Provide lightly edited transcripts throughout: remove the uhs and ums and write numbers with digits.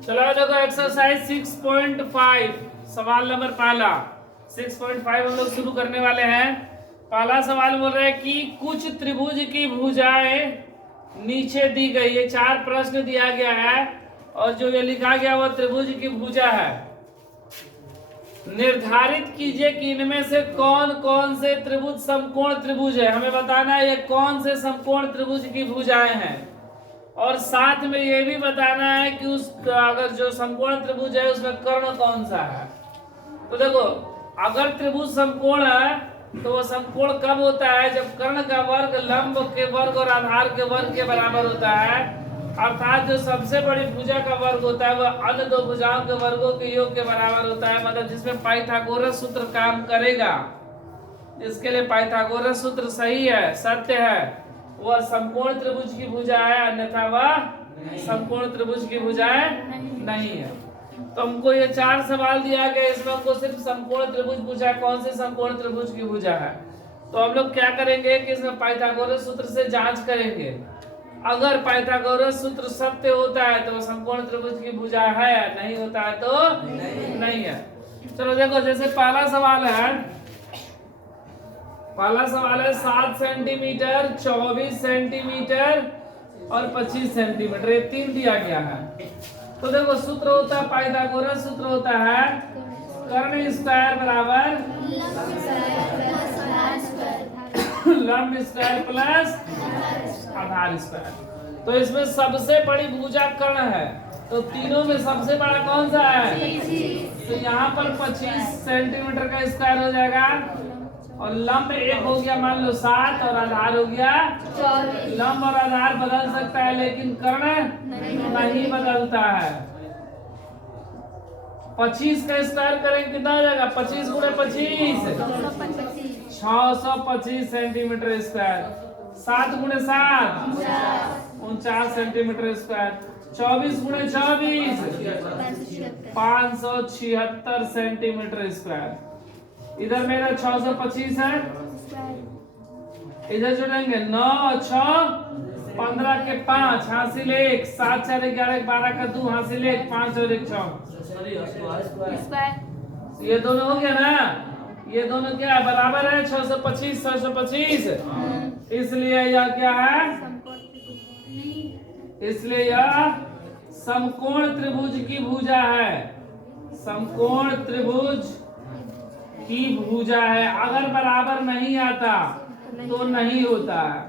चलो देखो एक्सरसाइज 6.5 सवाल नंबर पहला 6.5 हम लोग शुरू करने वाले हैं। पहला सवाल बोल रहा है कि कुछ त्रिभुज की भुजाएं नीचे दी गई है। चार प्रश्न दिया गया है और जो ये लिखा गया वो त्रिभुज की भुजा है। निर्धारित कीजिए कि इनमें से कौन कौन से त्रिभुज समकोण त्रिभुज है। हमें बताना है ये कौन से समकोण त्रिभुज की भुजाएं हैं और साथ में ये भी बताना है कि उस अगर जो समकोण त्रिभुज है उसमें कर्ण कौन सा है। तो देखो अगर त्रिभुज समकोण है तो वो समकोण कब होता है जब कर्ण का वर्ग लंब के वर्ग और आधार के वर्ग के बराबर होता है। अर्थात जो सबसे बड़ी भुजा का वर्ग होता है वह अन्य दो भुजाओं के वर्गों के योग के बराबर होता है। मतलब जिसमें पाइथागोरस सूत्र काम करेगा, इसके लिए पाइथागोरस सूत्र सही है, सत्य है, वह समकोण त्रिभुज की भुजा है, अन्यथा वह समकोण त्रिभुज की भुजाएं नहीं है। तो हमको ये चार सवाल दिया गया, इसमें हमको सिर्फ समकोण त्रिभुज पूछा है कौन से समकोण त्रिभुज की भुजा है। तो हम लोग क्या करेंगे कि इसमें पाइथागोरस सूत्र से जांच करेंगे। अगर पाइथागोरस सूत्र सत्य होता है तो समकोण त्रिभुज की भुजा है, नहीं होता है तो नहीं है। चलो देखो जैसे पहला सवाल है 7 सेंटीमीटर, 24 सेंटीमीटर और 25 सेंटीमीटर, ये तीन दिया गया है। तो देखो सूत्र होता है पाइथागोरस सूत्र होता है कर्ण स्क्वायर बराबर लंब स्क्वायर प्लस आधार स्क्वायर। तो इसमें सबसे बड़ी भुजा कर्ण है, तो तीनों में सबसे बड़ा कौन सा है? तो यहाँ पर 25 सेंटीमीटर का स्क्वायर हो जाएगा और लंब एक हो गया मान लो 7 और आधार हो गया 24। लंब और आधार बदल सकता है लेकिन कर्ण नहीं बदलता है। 25 का स्क्वायर करेंगे कितना हो जाएगा? 25 गुणे 25 625 सेंटीमीटर स्क्वायर। 7 गुणे 7 49 सेंटीमीटर स्क्वायर। 24 गुणे 24 576 सेंटीमीटर स्क्वायर। इधर मेरा 625 है, इधर जोड़ेंगे 9 6 15 के 5 हासिल 1 7 4 11 12 का 2 हासिल 1 5 और 1 6। ये दोनों हो गया ना, ये दोनों क्या है? बराबर है 625 625। इसलिए यह क्या है? इसलिए यह समकोण त्रिभुज की भुजा है। समकोण त्रिभुज की भुजा है। अगर बराबर नहीं आता तो नहीं होता है।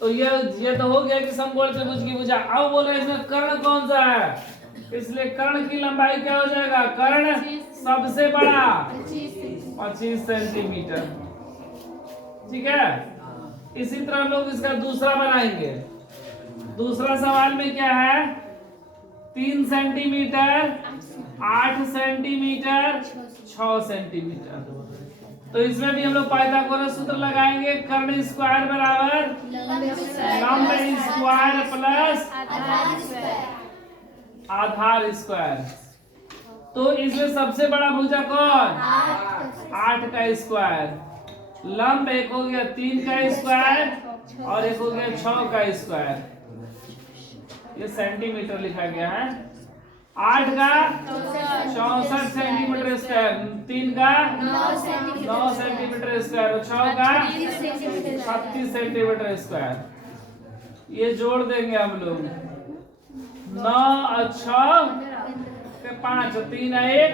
तो ये तो हो गया कि समकोण त्रिभुज की भुजा। अब बोलो इसमें कर्ण कौन सा है? इसलिए कर्ण की लंबाई क्या हो जाएगा? कर्ण सबसे बड़ा 25 सेंटीमीटर। ठीक है, इसी तरह हम लोग इसका दूसरा बनाएंगे। दूसरा सवाल में क्या है? 3 सेंटीमीटर 8 सेंटीमीटर 6 सेंटीमीटर। तो इसमें भी हम लोग पाइथागोरस सूत्र लगाएंगे। कर्ण स्क्वायर बराबर लंब स्क्वायर प्लस आधार स्क्वायर। तो इसमें सबसे बड़ा भुजा कौन? 8 का स्क्वायर। लंब एक हो गया 3 का स्क्वायर और एक हो गया 6 का स्क्वायर। ये सेंटीमीटर लिखा गया है। 8 का 64 सेंटीमीटर स्क्वायर, 3 का 9 सेंटीमीटर स्क्वायर और 6 का 36 सेंटीमीटर स्क्वायर। ये जोड़ देंगे हम लोग 9 और 6 के 5 और 3 1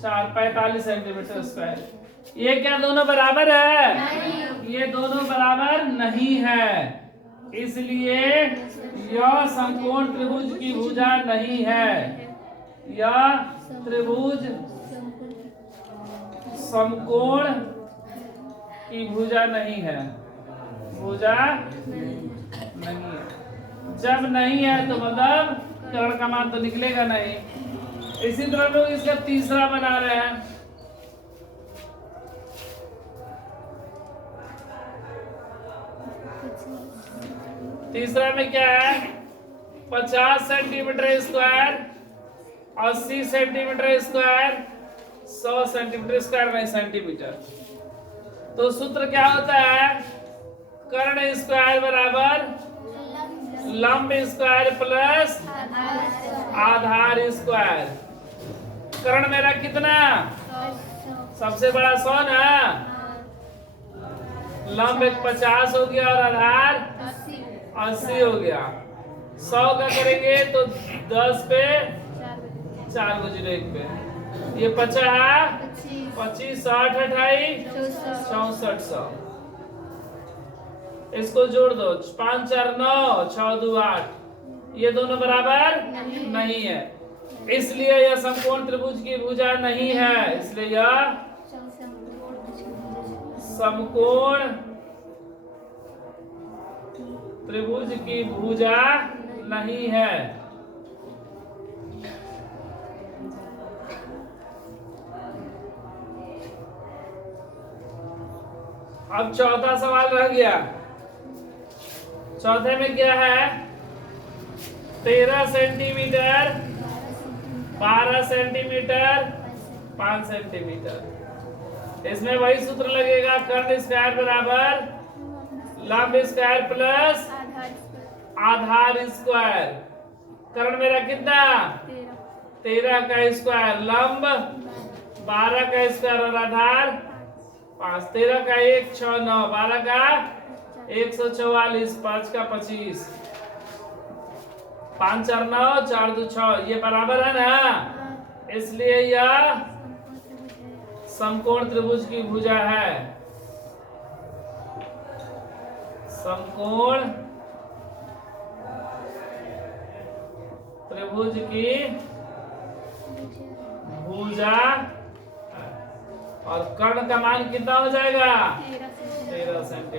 4 45 सेंटीमीटर स्क्वायर। ये क्या दोनों बराबर है? ये दोनों बराबर नहीं है, इसलिए यह समकोण त्रिभुज की भुजा नहीं है। यह त्रिभुज समकोण की भुजा नहीं है। भुजा नहीं है। जब नहीं है तो मतलब कर्ण का मान तो निकलेगा नहीं। इसी तरह लोग इसका तीसरा बना रहे हैं। तीसरा में क्या है? 50 centimetre square 80 centimetre square 100 centimetre square में सेंटीमीटर। तो सूत्र क्या होता है? कर्ण स्क्वायर बराबर लंब स्क्वायर प्लस आधार स्क्वायर। कर्ण मेरा कितना? सबसे बड़ा 100 ना। लंब एक 50 हो गया और आधार 80 हो गया। 100 का करेंगे तो 10 पे 4 गुजरे 1 पे, ये 50 25 60 28 64 100। इसको जोड़ दो, 5 4 9 6 2 8, ये दोनों बराबर नहीं है, इसलिए यह समकोण त्रिभुज की भुजा नहीं है। इसलिए यह समकोण त्रिभुज की भुजा नहीं है। अब चौथा सवाल रह गया। चौथे में क्या है? 13 सेंटीमीटर 12 सेंटीमीटर 5 सेंटीमीटर। इसमें वही सूत्र लगेगा, कर्ण स्क्वायर बराबर लंब स्क्वायर प्लस आधार स्क्वायर। कर्ण मेरा कितना? 13 का स्क्वायर, लंब 12 का स्क्वायर और आधार 5। 13 का 1 6 9, 12 का 144, 5 का 25, 5 4 9 4 2 6, ये बराबर है ना। इसलिए यह समकोण त्रिभुज की भुजा है। समकोण त्रिभुज की भुजा। और कर्ण का मान कितना हो जाएगा? 13 सेंटीमीटर।